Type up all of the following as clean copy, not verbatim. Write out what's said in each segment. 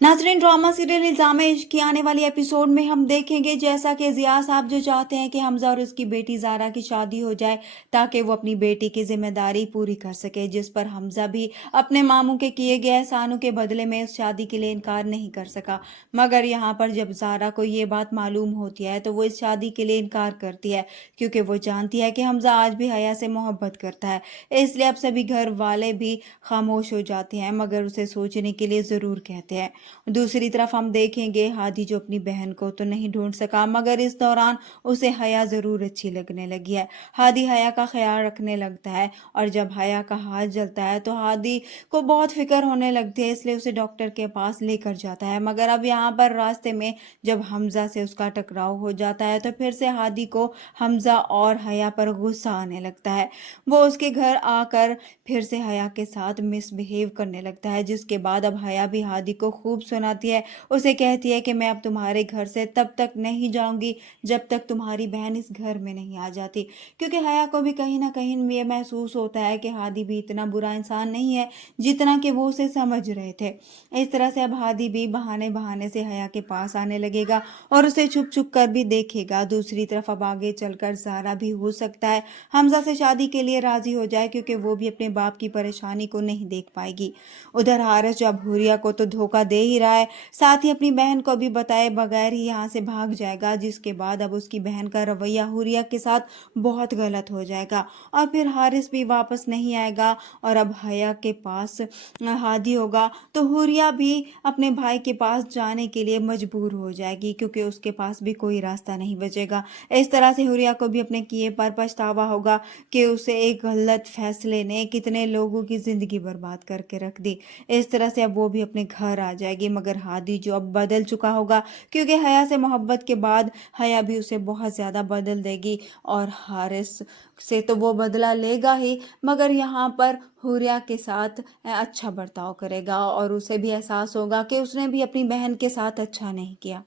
नाज़रीन, drama serial इल्ज़ाम इश्क की आने वाली एपिसोड में हम देखेंगे जैसा कि ज़िया साहब जो चाहते हैं कि हमज़ा और उसकी बेटी ज़ारा की शादी हो जाए ताकि वो अपनी बेटी की ज़िम्मेदारी पूरी कर सके, जिस पर हमज़ा भी अपने मामू के किए गए एहसानों के बदले में उस शादी के लिए इनकार नहीं कर सका। मगर यहाँ पर जब ज़ारा को ये बात मालूम होती है तो वो इस शादी के लिए इनकार करती है, क्योंकि वो जानती है कि हमज़ा आज भी हया से मोहब्बत करता है। इसलिए अब सभी घर वाले भी खामोश हो जाते हैं, मगर उसे सोचने के लिए ज़रूर कहते हैं। दूसरी तरफ हम देखेंगे हादी जो अपनी बहन को तो नहीं ढूंढ सका, मगर इस दौरान उसे हया ज़रूर अच्छी लगने लगी है। हादी हया का ख्याल रखने लगता है और जब हया का हाथ जलता है तो हादी को बहुत फिक्र होने लगती है, इसलिए उसे डॉक्टर के पास लेकर जाता है। मगर अब यहाँ पर रास्ते में जब हमज़ा से उसका टकराव हो जाता है तो फिर से हादी को हमज़ा और हया पर गुस्सा आने लगता है। वो उसके घर आकर फिर से हया के साथ मिसबिहेव करने लगता है, जिसके बाद अब हया भी हादी को खूब सुनाती है। उसे कहती है कि मैं अब तुम्हारे घर से तब तक नहीं जाऊंगी जब तक तुम्हारी बहन इस घर में नहीं आ जाती, क्योंकि हया को भी कहीं ना कहीं ये महसूस होता है कि हादी भी इतना बुरा इंसान नहीं है जितना कि वो उसे समझ रहे थे। इस तरह से अब हादी भी बहाने बहाने से हया के पास आने लगेगा और उसे छुप छुप कर भी देखेगा। दूसरी तरफ अब आगे चलकर ज़ारा भी हो सकता है हमजा से शादी के लिए राजी हो जाए, क्योंकि वो भी अपने बाप की परेशानी को नहीं देख पाएगी। उधर हारिस जो अब हुरिया को तो धोखा दे ही रहा है, साथ ही अपनी बहन को भी बताए बगैर ही यहाँ से भाग जाएगा, जिसके बाद अब उसकी बहन का रवैया हुरिया के साथ बहुत गलत हो जाएगा और फिर हारिस भी वापस नहीं आएगा और अब हया के पास हादी होगा तो हुरिया भी अपने भाई के पास जाने के लिए मजबूर हो जाएगी, क्योंकि उसके पास भी कोई रास्ता नहीं बचेगा। इस तरह से हुरिया को भी अपने किए पर पछतावा होगा कि उसे एक गलत फैसले ने कितने लोगों की जिंदगी बर्बाद करके रख दी। इस तरह से अब वो भी अपने घर आ जाएगी, मगर हादी जो अब बदल चुका होगा, क्योंकि हया से मोहब्बत के बाद हया भी उसे बहुत ज़्यादा बदल देगी और हारिस से तो वो बदला लेगा ही, मगर यहाँ पर हुरिया के साथ अच्छा बर्ताव करेगा और उसे भी एहसास होगा कि उसने भी अपनी बहन के साथ अच्छा नहीं किया।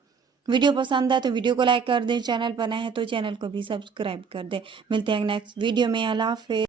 वीडियो पसंद है तो वीडियो को लाइक कर दें, चैनल पर नए हैं तो चैनल को भी सब्सक्राइब कर दें। मिलते हैं नेक्स्ट वीडियो में। अल्लाह हाफिज़।